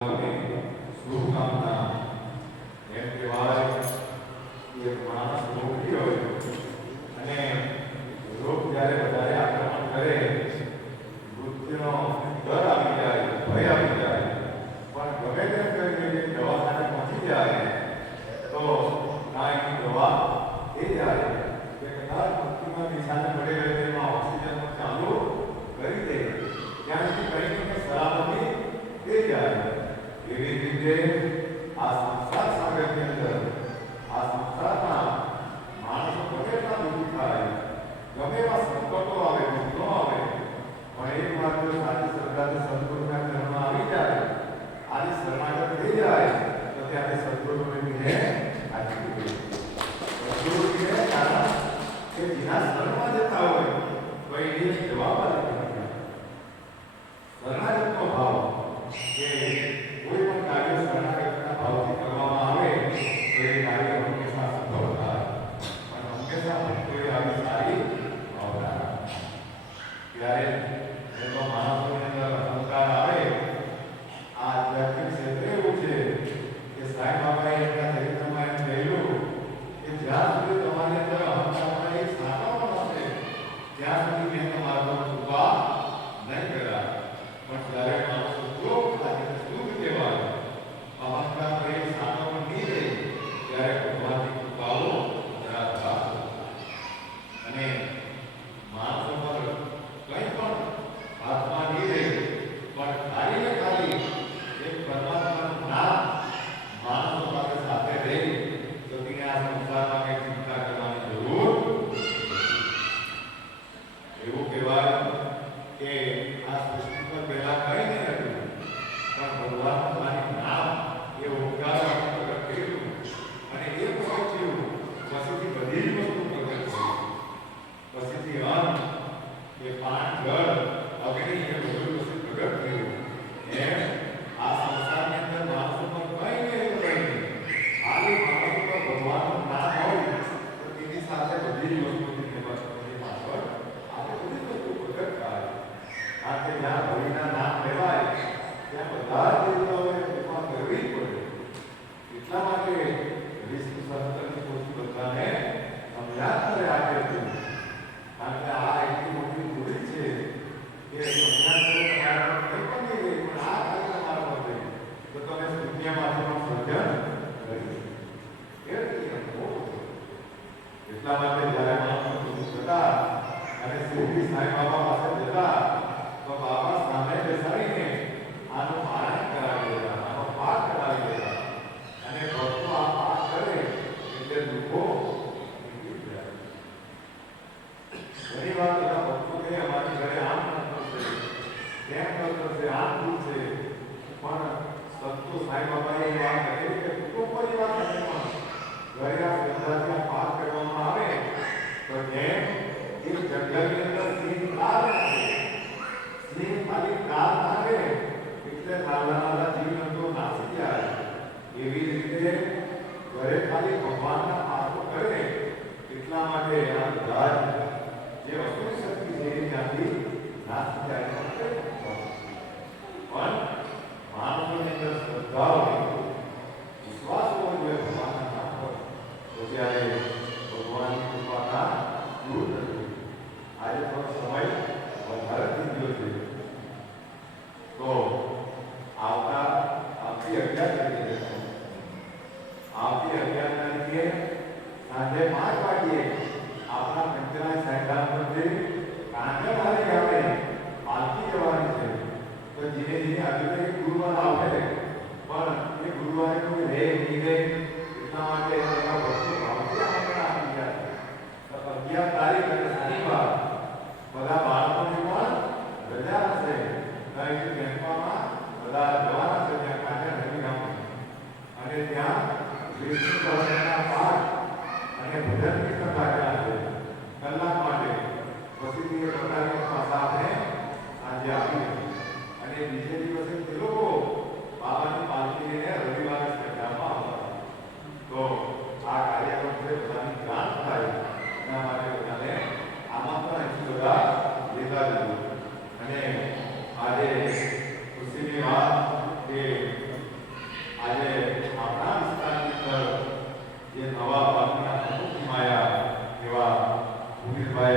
શુભકામના એમ કહેવાય કે માણસ રોગી હોય અને રોગ જ્યારે વધારે આક્રમણ કરે મૃત્યુનો ડર આવી જાય, ભય આવી જાય, પણ ગમે તેમ કરીને દવાખાને પહોંચી જાય તો ના એની દવા એ જાય કે કદાચ મૃત્યુના નિશાને પડે તેમાં ઓક્સિજન ચાલુ કરી દે ત્યાં સુધી કંઈ સલામતી થઈ જાય. એવી રીતે આ સંસાર સાગરની અંદર આ સંસારમાં માણસો ગમે એટલા દુઃખી થાય, ગમે એવા સંકટો આવે, દુઃખો આવે, પણ એક માત્ર સાચી શ્રદ્ધાથી સદગુરુના ચરણમાં આવી જાય, આની શરણાગત થઈ જાય તો ત્યારે સદગુરુને કહીએ આજી સદગુરુને કારણ કે જેના શરણમાં જતા હોય તો એ જવાબ આપે. શરણાગતનો ભાવ કે કોઈ પણ કાર્ય શરણાગતના ભાવથી કરવામાં આવે તો એ કાર્ય હંમેશા સફળ થાય, પણ હંમેશા ભક્તોએ આવી સારી ભાવના ત્યારે એનો માણસોની અંદર અહંકાર આવે. આ આધ્યાત્મિક ક્ષેત્ર એવું છે કે સાંઈ બાબાએ એમના ચરિત્રમાં એમ કહેલું કે જ્યાં સુધી તમારી અંદર અહંકારમાં એક સાંકળો હશે ત્યાં સુધી મેં તમારો કૃપા નહીં કર્યા, પણ જ્યારે માણસો ક્રોધ થાય શુદ્ધ કહેવાય, અહંકાર પ્રેમ સાંકળો નહીં રહે ત્યારે ભગવાનની કૃપાઓ ધરાવતા અને માણસો પર કંઈ પણ હાથમાં નહીં રહે, પણ ખાલી ને ખાલી એક પરમાત્માનું નામ માણસો પાસે સાથે રહે તો તેને આ સંસારમાં કંઈ ચિંતા કરવાની જરૂર એવું કહેવાય કે આ સૃષ્ટિ પર પહેલા કંઈ નહીં હતું, પણ ભગવાનનું મારી નામ એ ઓંકાર પ્રગટ કર્યું અને એ પ્રગટ થયું પછીથી બધી જ વસ્તુ પ્રગટ થઈ, પછીથી અન્ન એ પાણી જળ અગ્નિ એ બધું વસ્તુ પ્રગટ થયું. એમ આ સંસારની અંદર માણસો પર કંઈ નહીં કંઈ ખાલી માણસો પર ભગવાનનું નામ હોય તો તેની સાથે બધી જ વસ્તુની પાછળ આપણે બધી વસ્તુ પ્રગટ થાય. કારણ કે જ્યાં હરિના નામ લેવાય ત્યાં બધા જ દેવતાઓને કૃપા કરવી જ પડે. એટલા માટે વિષ્ણુ સહસ્ત્રની પોથી બધાને સમજાતા રહે આગળ હતું, કારણ કે આ એટલી મોટી પૂરી છે કે સમજાતા તમારા કંઈ પણ નહીં રહે, પણ આ કાર્ય તમારા પર રહે તો તમે દુનિયામાંથી પણ સર્જન કરી એટલા માટે જ્યારે માણસો જતા અને શિરડી સાંઈ બાબા પાસે જતા તો બાબા સામે બેસાડીને આનું પારાયણ કરાવી દેતા, આનો પાઠ કરાવી દેતા અને ભક્તો આ પાઠ કરે એટલે દુઃખો નીકળી જાય. ઘણી વાર બધા ભક્તો કહે અમારી ઘરે આમ કરતો છે, તેમ કરતો છે, આમ દૂર છે, પણ સંતો સાંઈ બાબાએ એ વાત કરેલી કે કુટુંબ પરિવાર સાથે પણ ઘરે આ શ્રદ્ધાથી આ પાઠ કરવામાં આવે તો જેમ એક જંગલની અંદર સિંહ કાળ નાખે, સિંહ ખાલી કાળ નાખે એટલે નાના નાના જીવજંતુઓ નાસી જાય, એવી જ રીતે ઘરે ખાલી ભગવાનના પાઠો કરે એટલા માટે આ બધા જે અસુરી શક્તિ છે એ ત્યાંથી નાસી જાય. પણ માનવની અંદર શ્રદ્ધા હોય, વિશ્વાસ હોવો જોઈએ ભગવાનના નામ પર, તો ત્યારે ભગવાનની કૃપાના દૂર નથી. આજે થોડો સમય વધારે થઈ ગયો છે તો આવતી 11 તારીખે સાંજે 5 વાગ્યે આપણા પંચનાથ સાંઈધામ પરથી કાંકરવાડી ગામે પાલખી જવાની છે. તો ધીરે ધીરે આજે એક ગુરુવાર આવે પણ એ ગુરુવારે કોઈ રહે નહીં રહે એટલા માટે એના ભક્તો ભાવથી આમંત્રણ આપી ગયા છે. તો 11 તારીખ અને શનિવાર બધા બાળકોને પણ રજા હશે, કારણ કેમ્પમાં બધા જવાના છે ત્યાં કાંકરવાડી ગામે અને ત્યાં વિષ્ણુ સહસ્ત્રના પાઠ અને ભજનની સભા ત્યાં છે કલાક માટે. પછીથી એ પ્રકારની સાથે સાંજે આપી અને બીજે દિવસે તે લોકો બાપુના પ્રમુખ માયા એવા સુનિલભાઈ